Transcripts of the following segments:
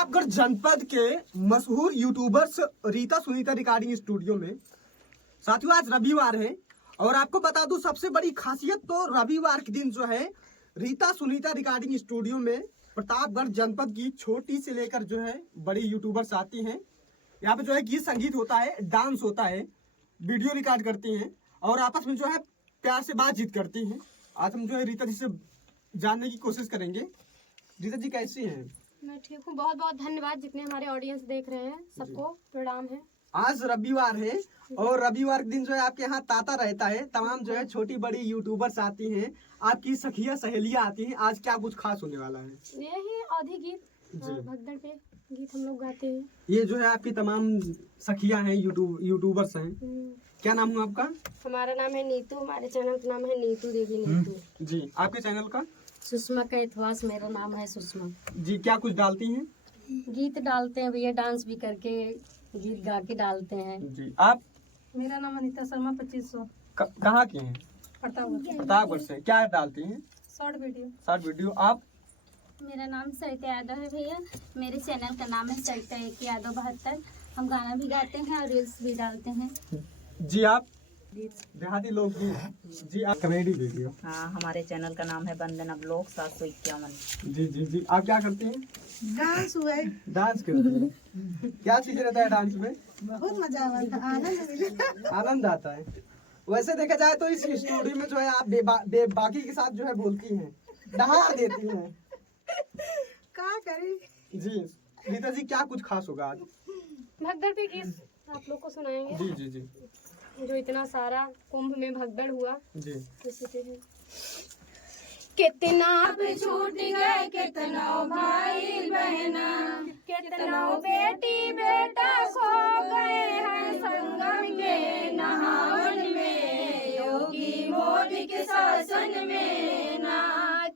प्रतापगढ़ जनपद के मशहूर YouTubers Rita Sunita recording studio में। साथियों आज रविवार है और आपको बता दूं सबसे बड़ी खासियत तो रविवार के दिन जो है रीता सुनीता रिकॉर्डिंग स्टूडियो में प्रतापगढ़ जनपद की छोटी से लेकर जो है बड़ी यूट्यूबर्स आती हैं। यहाँ पे जो है गीत संगीत होता है, डांस होता है, वीडियो रिकॉर्ड करती हैं और आपस में जो है प्यार से बातचीत करती हैं। आज हम जो है रीता जी से जानने की कोशिश करेंगे। रीता जी कैसी हैं? मैं ठीक हूँ, बहुत बहुत धन्यवाद। जितने हमारे ऑडियंस देख रहे हैं सबको प्रणाम है। आज रविवार है और रविवार के दिन जो है आपके यहाँ ताता रहता है, तमाम जो है छोटी बड़ी यूट्यूबर्स आती हैं, आपकी सखिया सहेलियां आती हैं। आज क्या कुछ खास होने वाला है? यही आधी गीत भगदड़ पे गीत हम लोग गाते हैं। ये जो है आपकी तमाम सखियां हैं, यूट्यूबर्स हैं। क्या नाम है आपका? हमारा नाम है नीतू, हमारे चैनल का नाम है नीतू देवी नीतू। जी आपके चैनल का? सुषमा कैथवास मेरा नाम है सुषमा जी। क्या कुछ डालती हैं? गीत डालते हैं भैया, डांस भी करके गीत गा के डालते हैं। जी। आप? मेरा नाम अनीता शर्मा 2500। कहाँ के हैं? प्रतापगढ़ से। क्या डालती हैं? Short video. आप? मेरा नाम सरिता यादव है भैया, मेरे चैनल का नाम है सरिता यादव 72। हम गाना भी गाते हैं और रील्स भी डालते हैं। जी। आप? देहाती लोकगीत। जी। आप? Comedy video. हाँ, हमारे चैनल का नाम है वंदना ब्लॉग 751। जी जी जी। आप क्या करती हैं? डांस हुआ है। डांस करती हैं। क्या चीज रहता है डांस में? बहुत मजा आता है, आनंद मिलता है। आनंद आता है। वैसे देखा जाए तो इस स्टूडियो में जो है आप बाकी के साथ जो है बोलती हैं, दहाड़ देती हैं। क्या करें? जी। रीता जी क्या कुछ खास होगा आज? भगदड़ पे गीत आप लोग को सुनाएंगे। जी जी जी। जो इतना सारा कुंभ में भगदड़ हुआ जी। उसी पे है। कितना छूट गए, कितना भाई बहना, कितना बेटी बेटा खो गए हैं संगम के नहावन में, योगी मोदी के शासन में ना।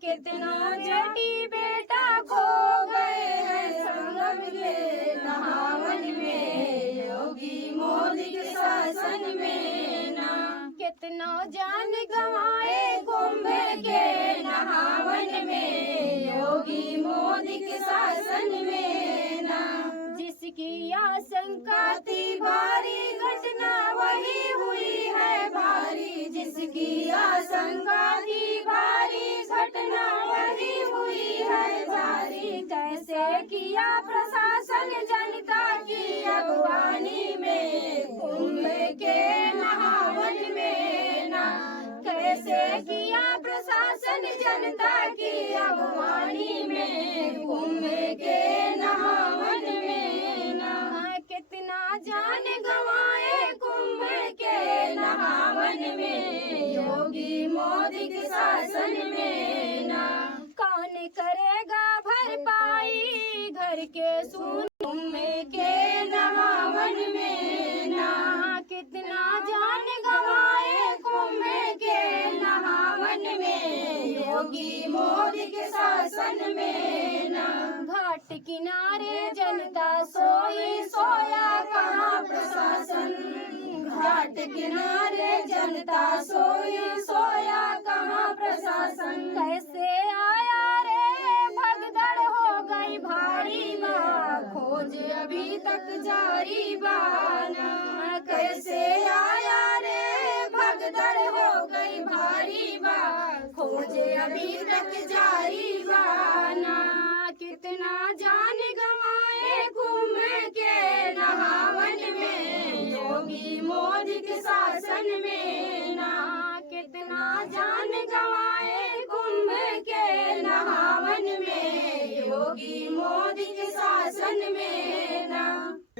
कितना बेटी बेटा खो गए हैं संगम के नहावन में, योगी मोदी के शासन में ना। कितना जान गंवाए कुंभ के नहावन में, योगी मोदी के शासन में ना। जिसकी आशंका थी भारी घटना वही हुई है भारी, जिसकी आशंका थी भारी घटना वही हुई है भारी। कैसे किया प्रशासन जनता की अगवानी में, कुंभ के नहावन में ना। कैसे किया प्रशासन जनता की अगवानी में, कुंभ के नहावन में ना। कितना जान गंवाए कुंभ के नहावन में, योगी मोदी के शासन में ना। कौन करेगा भरपाई घर के सुन कुंभ के नहावन में ना। कितना जान गंवाए कुंभ के नहावन में, योगी मोदी के शासन में ना। घाट किनारे जनता सोई सोया कहाँ प्रशासन, घाट किनारे जनता सोई सोया कहाँ प्रशासन। कैसे आया रे भगदड़ हो गई भारी बा, खोज अभी तक जारी बा ना। कैसे आया रे भगदड़ हो गई भारी बा, खोज अभी तक जारी बा ना। कितना जान गंवाए कुंभ के नहावन में, योगी मोदी के शासन में ना। कितना जान गंवाए कुंभ के नहावन में, योगी मोदी के शासन में ना।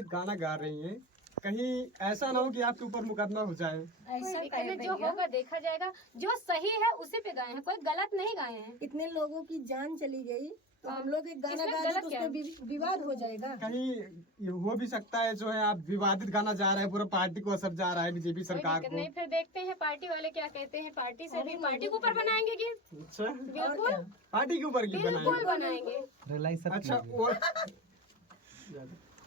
गाना गा रही हैं, कहीं ऐसा ना हो कि आपके ऊपर मुकदमा हो जाए? ऐसा जो होगा देखा जाएगा, जो सही है उसी पे गाए हैं, कोई गलत नहीं गाए हैं। इतने लोगों की जान चली गई तो हम लोग एक गाना गा दें तो उसमें विवाद हो जाएगा। कहीं ये हो भी सकता है जो है आप विवादित गाना जा रहा है, पूरा पार्टी को असर जा रहा है, बीजेपी सरकार को। नहीं, फिर देखते हैं पार्टी वाले क्या कहते हैं। पार्टी से भी पार्टी के ऊपर बनाएंगे गीत। अच्छा। बिल्कुल पार्टी के ऊपर गीत बिल्कुल बनाएंगे। अच्छा।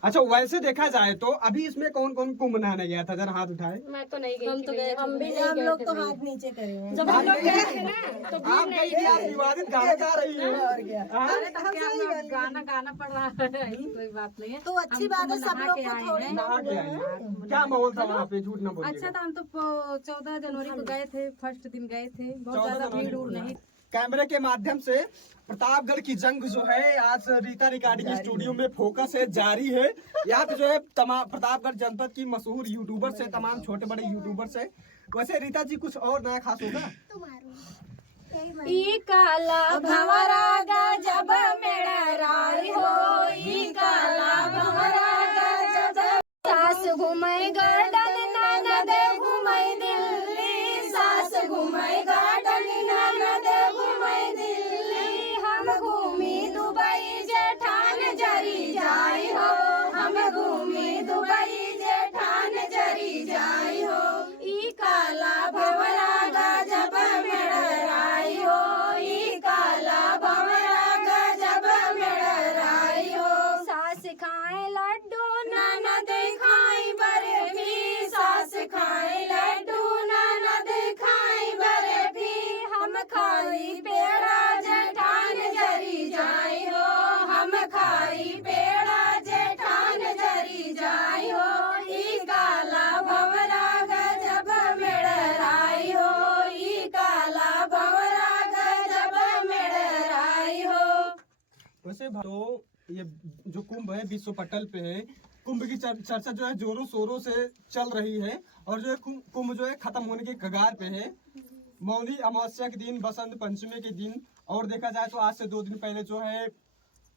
अच्छा वैसे देखा जाए तो अभी इसमें कौन कौन कुंभ नहाने गया था, जरा हाथ उठाए। मैं तो नहीं गई हम तो गए, हम भी हम लोग तो हाथ नीचे करे हैं। जब हम लोग गए थे ना तो आप गई थी, आप विवादित गाना गा रही हैं। और क्या गाना गाना पड़ रहा है, ऐसी कोई बात नहीं है। तो अच्छी बात है, सब लोग को थोड़ी नहा के आई हैं। क्या माहौल था वहाँ पे, झूठ न बोलिए। अच्छा था, हम तो 14 जनवरी को गए थे, फर्स्ट दिन गए थे, बहुत ज्यादा भीड़ उड़ नहीं। कैमरे के माध्यम से प्रतापगढ़ की जंग जो है आज रीता रिकॉर्डिंग स्टूडियो में फोकस है, जारी है। यहाँ पे जो है तमाम प्रतापगढ़ जनपद की मशहूर यूट्यूबर्स है, तमाम छोटे बड़े यूट्यूबर्स है। वैसे रीता जी कुछ और नया खास होगा? ई काला भंवरा गजब मेड़राई हो, ई काला भंवरा गजब। सास घुमई गर्दन ननद घुमई दिल्ली, सास घुमई गर्दन ननद घुमई दिल्ली। हम घूमी दुबई जेठान जरी जाई हो, हम घूमी दुबई जेठान जरी जाई हो। ई काला भंवरा गजब मेड़राई हो, ई काला भंवरा गजब मेड़राई हो। सास खाए लड्डू ननद खाई बर्फी, सास खाए लड्डू ननद खाई बर्फी। हम खाई पेड़ा जेठान जरी जाई हो, हम खाई पेड़ा जेठान जरी जाई हो। ई काला भंवरा गजब मेड़राई हो, ई काला भंवरा गजब मेड़राई हो। वैसे तो ये जो कुंभ है विश्व पटल पे है, कुंभ की चर्चा जो है जोरों शोरों से चल रही है और जो है कुंभ जो है खत्म होने के कगार पे है। मौनी अमावस्या के दिन, बसंत पंचमी के दिन, और देखा जाए तो आज से 2 दिन पहले जो है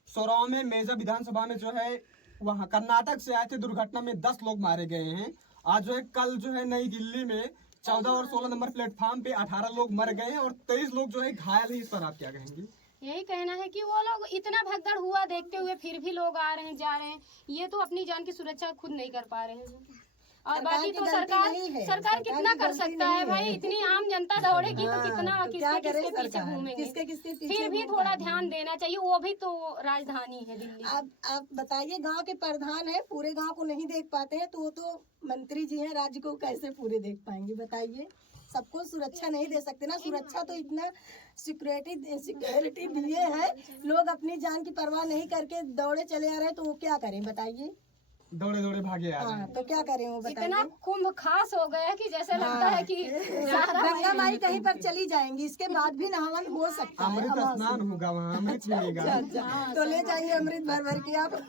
सोराव में मेजा विधानसभा में जो है वहाँ कर्नाटक से आए थे, दुर्घटना में 10 लोग मारे गए हैं। आज जो है कल जो है नई दिल्ली में 14 और 16 नंबर प्लेटफॉर्म पे 18 लोग मर गए हैं और 23 लोग जो है घायल है। इस पर आप क्या कहेंगे? यही कहना है कि वो लोग इतना भगदड़ हुआ देखते हुए फिर भी लोग आ रहे हैं जा रहे हैं, ये तो अपनी जान की सुरक्षा खुद नहीं कर पा रहे हैं। और बाकी तो सरकार कितना कर सकता है भाई, इतनी आम जनता दौड़ेगी तो कितना किसके पीछे घूमेंगे। किसके फिर भी थोड़ा ध्यान देना चाहिए, वो भी तो राजधानी है दिल्ली। आप बताइए, गांव के प्रधान है, पूरे गांव को नहीं देख पाते हैं, तो वो तो मंत्री जी हैं, राज्य को कैसे पूरे देख पाएंगे बताइए। सबको सुरक्षा नहीं दे सकते ना, सुरक्षा तो इतना सिक्योरिटी दिए हैं, लोग अपनी जान की परवाह नहीं करके दौड़े चले आ रहे हैं, तो वो क्या करें बताइए। दौड़े दौड़े भागे आ रहे हैं। तो क्या करें वो बताइए। इतना कुंभ खास हो गया कि जैसे लगता है कि गंगा माई कहीं पर चली जाएंगी, इसके बाद भी नहावन हो सकता है। अमृत स्नान होगा वहाँ, अमृत मिलेगा। तो ले जाइए अमृत भर भर के आप।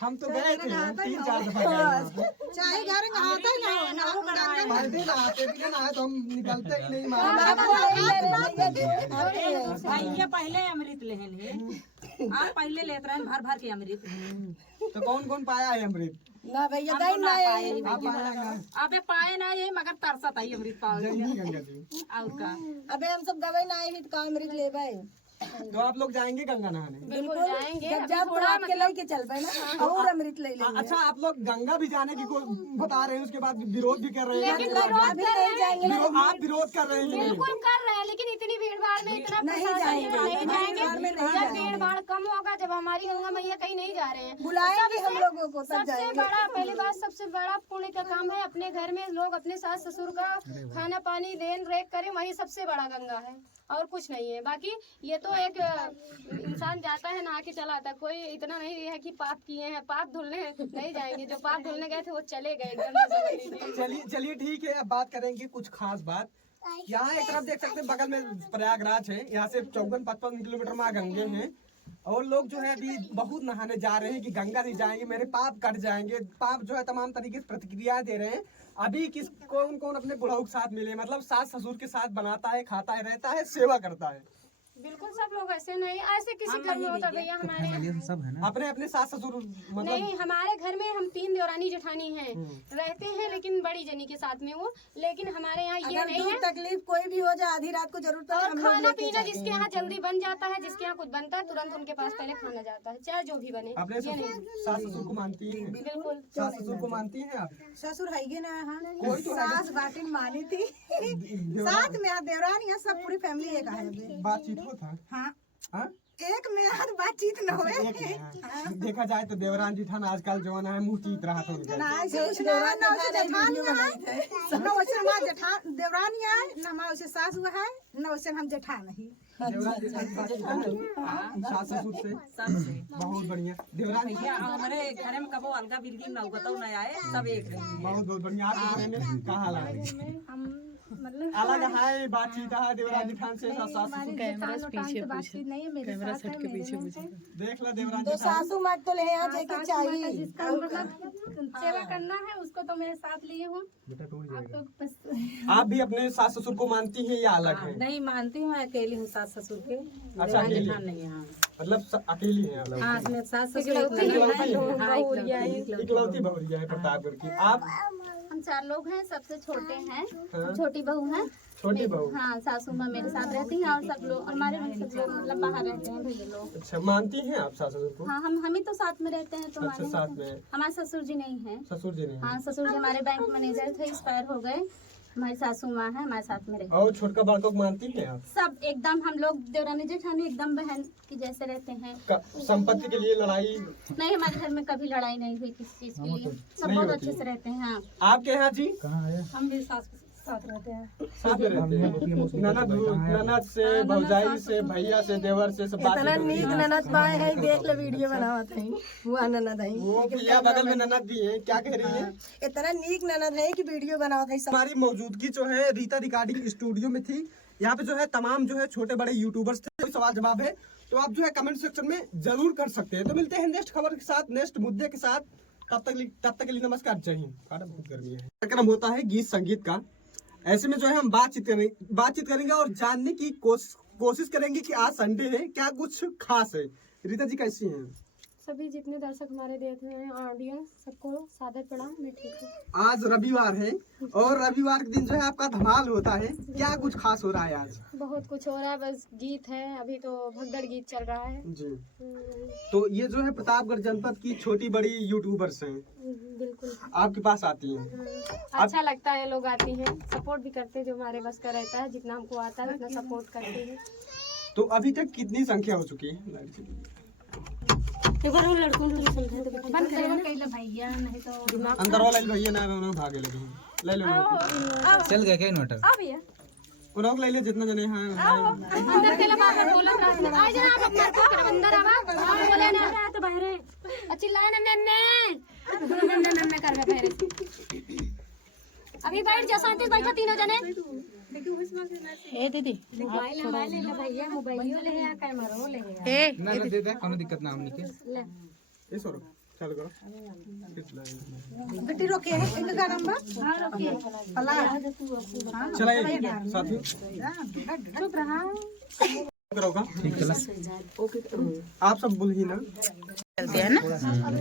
हम तो गए थे 3-4 दफा गए। चाहे घर नहाते ही ना हर दिन नहाते भी नहाए तो हम निकलते ही नहीं। भाई ये पहले अमृत ले आप पहले लेते रहे भर भर के अमृत। तो कौन कौन पाया है अमृत? ना भैया दही ना आप पाया ना? अबे पाए ना ये मगर तरसत आई अमृत पाओ जय ही गंगा जी। और का अबे हम सब गवे ना आई तो अमृत ले भाई। तो आप लोग जाएंगे गंगा नहाने? बिल्कुल जाएंगे। जब जब थोड़ा आपके लेके चल पाए ना और अमृत ले लेंगे। अच्छा आप लोग गंगा भी जाने की बता रहे हैं, उसके बाद विरोध भी कर रहे हैं। आप विरोध कर रहे हैं? बिल्कुल कर रहे हैं, लेकिन इतनी भीड़ भाड़ में इतना प्रशासन नहीं जाएंगे। जब भीड़ भाड़ कम होगा, जब हमारी गंगा मैया कहीं नहीं जा रहे हैं, बुलाएंगे हम लोगों को तब सबसे जाएंगे। बड़ा पहली बात, सबसे बड़ा पुण्य का काम है अपने घर में लोग अपने सास ससुर का खाना पानी देन रेख करें, वही सबसे बड़ा गंगा है और कुछ नहीं है। बाकी ये तो एक इंसान जाता है नहा के चला आता, कोई इतना नहीं है कि पाप किए हैं, पाप धुलने नहीं जाएंगे। जो पाप धुलने गए थे वो चले गए एकदम। चलिए ठीक है, अब बात करेंगे कुछ खास बात। यहाँ एक तरफ देख सकते हैं बगल में प्रयागराज है, यहाँ से 54-55 किलोमीटर में गंगे हैं और लोग जो है अभी बहुत नहाने जा रहे हैं कि गंगा नहीं जाएंगे मेरे पाप कट जाएंगे। पाप जो है तमाम तरीके से प्रतिक्रिया दे रहे हैं। अभी कौन कौन अपने बुढ़ाऊ के साथ मिले, मतलब सास ससुर के साथ बनाता है, खाता है, रहता है, सेवा करता है? बिल्कुल सब लोग ऐसे नहीं, ऐसे किसी घर में होता भैया हमारे यहाँ अपने अपने सास ससुर मतलब नहीं। हमारे घर में हम 3 देवरानी जेठानी हैं, रहते हैं लेकिन बड़ी जनी के साथ में वो। लेकिन हमारे यहाँ ये नहीं है। तकलीफ कोई भी हो जाए आधी रात को जरूर पड़े, और हम लोग खाना लेके पीना जाएंगे। जिसके यहाँ जल्दी बन जाता है, जिसके यहाँ कुछ बनता है तुरंत उनके पास पहले खाना जाता है, चाहे जो भी बने। अपने सास ससुर को मानती है? बिल्कुल सास ससुर को मानती हैं आप? ससुर है ना, कोई तो सास बाटिन मानी थी साथ में देवरानी है, सब पूरी फैमिली एक है। बातचीत हो था? हाँ हाँ? एक में यार बातचीत न होए देखा जाए तो देवरान जीठान आजकल जो है मुंह चीत रहा था उनका। ना ऐसे कुछ देवरान ना वैसे जेठानी है न वैसे हमारा जेठान देवरानी है न हमारा वैसे सास हुआ है न वैसे हम जेठान ही देवरान जीठान बातचीत है सास ससुर से बहुत बढ़िया। देवरान जी भैया हमारे घर में कबो अलगा बिल्डिंग ना बताओ ना आए सब एक रहे बहुत बहुत बढ़िया। आपके घर में कहाँ हाल है? हम मतलब अलग है बातचीत है देवरान जीठान से सास ससुर। बातचीत नहीं है, मेरे साथ है, मेरे लोग हैं। देख लो देवरान तो जीठान सासू माँ तो ले यहाँ जाके चाहिए। जिसका मतलब सेवा करना है उसको तो मेरे साथ लिए हूँ। आपको बस आप भी अपने सास ससुर को मानती हैं या अलग है? नहीं मानती हूँ, अकेली हूँ सास ससुर के। अच्छा, अकेली? जेठान नहीं है। हाँ मतलब अकेली हैं अलग? हाँ मेरे सास ससुर एक ननद है। हाँ, इकलौती। इकलौती बहुरिया है प्रतापगढ़ की। आप हम 4 लोग हैं, सबसे छोटे हैं, हाँ। छोटी बहू है। छोटी बहू? हाँ, सासू माँ मेरे साथ रहती हैं और सब लोग हमारे भी सब लोग मतलब बाहर रहते हैं भैया लोग। अच्छा, मानती हैं आप सास ससुर को? हाँ, हम ही तो साथ में रहते हैं तो अच्छा, माने साथ हैं। में। हमारे ससुर जी नहीं है। ससुर जी नहीं? हाँ, ससुर जी हमारे बैंक मैनेजर थे, एक्सपायर हो गए। हमारी सासू माँ है, हमारे साथ में रहती और छोटका बड़का को मानती हैं आप? सब एकदम हम लोग देवरानी जेठानी एकदम बहन की जैसे रहते हैं। संपत्ति के लिए लड़ाई? नहीं, हमारे घर में कभी लड़ाई नहीं हुई किसी चीज के लिए, सब नहीं बहुत होती। अच्छे से रहते हैं। हाँ, आपके यहाँ जी? हम भी सास साथ रहते हैं। साथ में रहते हैं? ननद से, भौजाई से, भैया से, देवर से सब बात इतना होती नीक है? ननद पाए है, देख ले वीडियो बनावत है वो ननद है। वो भैया बगल में ननद भी है, क्या कह रही है? इतना नीक ननद है कि वीडियो बनावत है सब। हमारी मौजूदगी जो है रीता रिकॉर्डिंग स्टूडियो में थी। यहाँ पे जो है तमाम जो है छोटे बड़े यूट्यूबर्स थे। कोई सवाल जवाब है तो आप जो है कमेंट सेक्शन में जरूर कर सकते हैं। तो मिलते हैं नेक्स्ट खबर के साथ, नेक्स्ट मुद्दे के साथ। तब तक के लिए नमस्कार, जय हिंद। बहुत गर्मी है। कार्यक्रम होता है गीत संगीत का। ऐसे में जो है हम बातचीत करेंगे और जानने की कोशिश करेंगे कि आज संडे है, क्या कुछ खास है। रीता जी कैसी हैं? सभी जितने दर्शक हमारे देख रहे हैं ऑडियंस सबको सादर प्रणाम। मैं ठीक हूँ। आज रविवार है और रविवार के दिन जो है आपका धमाल होता है, क्या कुछ खास हो रहा है आज? बहुत कुछ हो रहा है, बस गीत है, अभी तो भगदड़ गीत चल रहा है। जी। तो ये जो है प्रतापगढ़ जनपद की छोटी बड़ी यूट्यूबर्स हैं, बिल्कुल आपके पास आती हैं। अच्छा लगता है, लोग आती हैं, सपोर्ट भी करते हैं, जो हमारे बस का रहता है, जितना हमको आता है उतना सपोर्ट करते हैं। तो अभी तक कितनी संख्या हो चुकी है? भैया नहीं तो अंदर वाला भैया ना भागे लगे हैं। ले लो चल गया क्या इन्वर्टर? वो लोग ले ले जितना जने हैं। अंदर के लगा कर बोलो ना, आ जाना आप अपना कर अंदर आवा और बोले ना तो बाहर अच्छी लाइन नन्ने कर में बाहर अभी बैठ जा, शांति से बैठो तीनों जने। ए दीदी मोबाइल ले भैया, मोबाइल ले या कैमरा ले ना ना दे दे, कोनो दिक्कत ना हमनी के। ये सरो चल करो। बेटी रोके इनका नंबर हां रोकिए पला चलाइए साथियों, चुप रहा करोगा आप सब बोल ही ना। चलते हैं ना,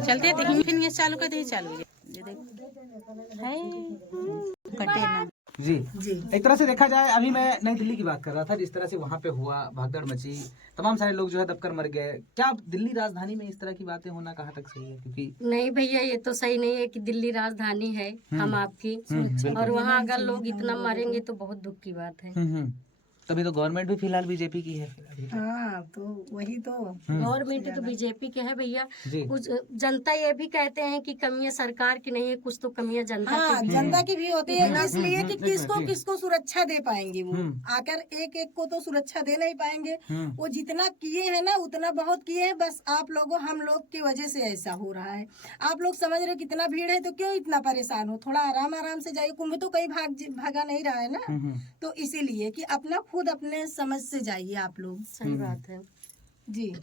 चलते देखिए फिर ये चालू कर दे, चालू ये देख है कटे ना जी एक तरह से देखा जाए, अभी मैं नई दिल्ली की बात कर रहा था, जिस तरह से वहाँ पे हुआ, भागदड़ मची, तमाम सारे लोग जो है दबकर मर गए। क्या दिल्ली राजधानी में इस तरह की बातें होना कहाँ तक सही है? क्योंकि नहीं भैया, ये तो सही नहीं है कि दिल्ली राजधानी है हम आपकी, और वहाँ अगर लोग इतना मरेंगे तो बहुत दुख की बात है। तभी तो गवर्नमेंट भी फिलहाल बीजेपी की है। हाँ तो वही तो गवर्नमेंट तो बीजेपी के है भैया। कुछ जनता ये भी कहते हैं कि कमियां सरकार की नहीं है, कुछ तो कमियां जनता हाँ की भी जनता की भी होती है, इसलिए कि किसको सुरक्षा दे पाएंगे वो। आकर एक को तो सुरक्षा दे नहीं पाएंगे। वो जितना किए हैं ना उतना बहुत किए हैं, बस आप लोगों हम लोग की वजह से ऐसा हो रहा है। आप लोग समझ रहे कितना भीड़ है तो क्यों इतना परेशान हो, थोड़ा आराम से जाइए। कुंभ तो कहीं भागा नहीं रहा है ना, तो इसीलिए कि अपना खुद अपने समझ से जाइए आप लोग। सही बात है जी।